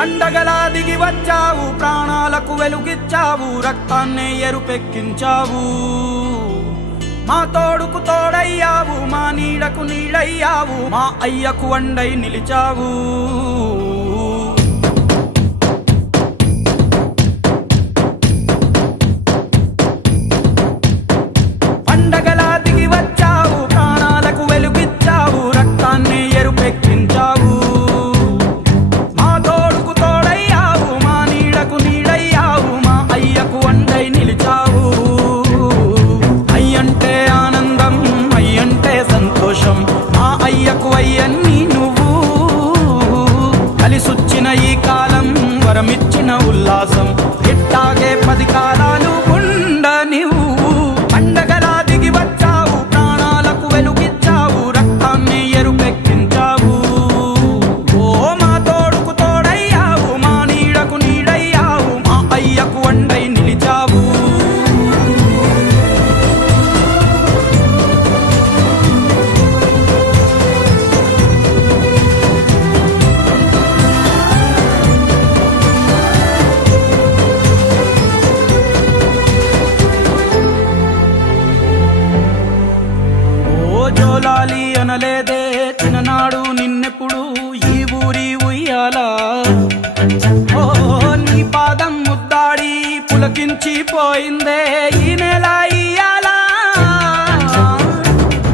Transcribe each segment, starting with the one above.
పండగలా దిగి వచ్చావు, ప్రాణాలకు వెలుగిచ్చావు, రక్తాన్నే ఎరుపెక్కించావు. మా తోడుకు తోడయ్యావు, మా నీడకు నీడయ్యావు, మా అయ్యకు వండై నిలిచావు. పండగలా దిగి వచ్చావు, ప్రాణాలకు వెలుగిచ్చావు, రక్తాన్నే ఎరుపెక్కించావు. మా తోడుకు తోడయ్యావు, మా నీడకు నీడయ్యావు, మా అయ్యకు వండై నిలిచావు. అయ్యంటే ఆనందం, అయ్యంటే సంతోషం, మా అయ్యకు అయ్యన్ని నువ్వు. కలిసొచ్చిన ఈ కాలం వరమిచ్చిన ఉల్లాసం, ఇట్టాగే 10 కాలాలు ఉండనివ్వు. పండగలా దిగి వచ్చావు, ప్రాణాలకు వెలుగిచ్చావు, రక్తాన్ని ఎరుపెక్కించావు. ఓ మా తోడుకు తోడయ్యావు, మా నీడకు నీడయ్యావు, మా అయ్యకు వండై నిలిచావు. జోలాలి అనలేదే చిన్ననాడు నిన్నెప్పుడు ఈ ఊరి ఉయ్యాలా. ఓ నీ పాదం ముద్దాడి పులకించి పోయిందే ఈ నెల ఇయ్యాలా.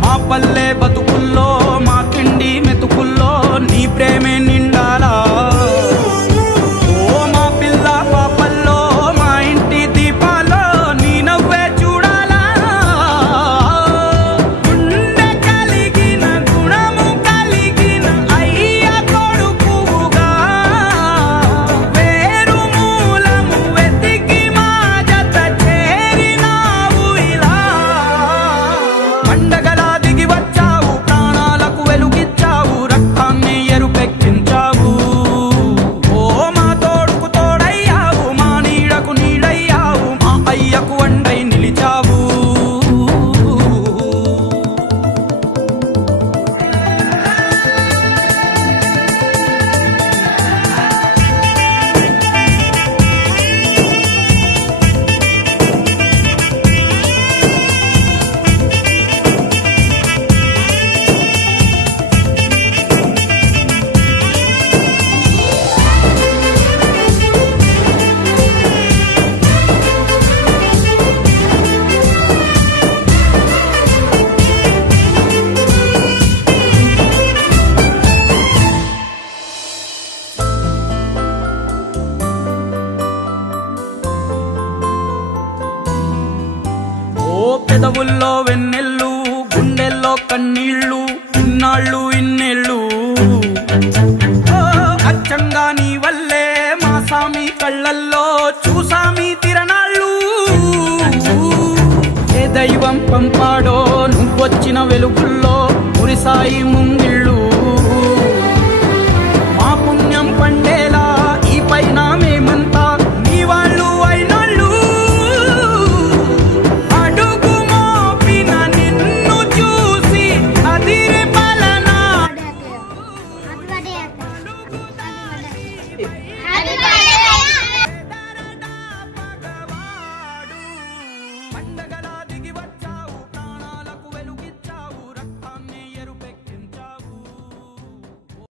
మా పల్లె బతుకుల్లో, మా తిండి మెతుకుల్లో నీ ప్రేమే నిండాలా. ఓ మా పిల్ల పాపల్లో, మా ఇంటి దీపాల్లో నీ నవ్వే చూడాలా. గుండె కలిగిన గుణము కలిగిన అయ్య కొడుకుగా, వేరు మూలము వెతికి మా జత చేరినావు ఇలా. పండగలా దిగి వచ్చావు, ప్రాణాలకు వెలుగిచ్చావు, రక్తాన్ని ఎరుపెక్కించావు. ఓ మా తోడుకు తోడయ్యావు, మా నీడకు నీడయ్యావు, మా అయ్యకు వండై నిలిచావు. పెదవుల్లో వెన్నెల్లు, గుండెల్లో కన్నీళ్ళు, ఇన్నాళ్ళు ఇన్నేళ్ళు. ఓ అచ్చంగా నీ వల్లే మా సామి కళ్ళల్లో చూసామి తిరణాళ్ళు. ఏ దైవం పంపాడో నువ్వొచ్చిన వెలుగుల్లో, మురిసాయి ముంగిళ్ళు.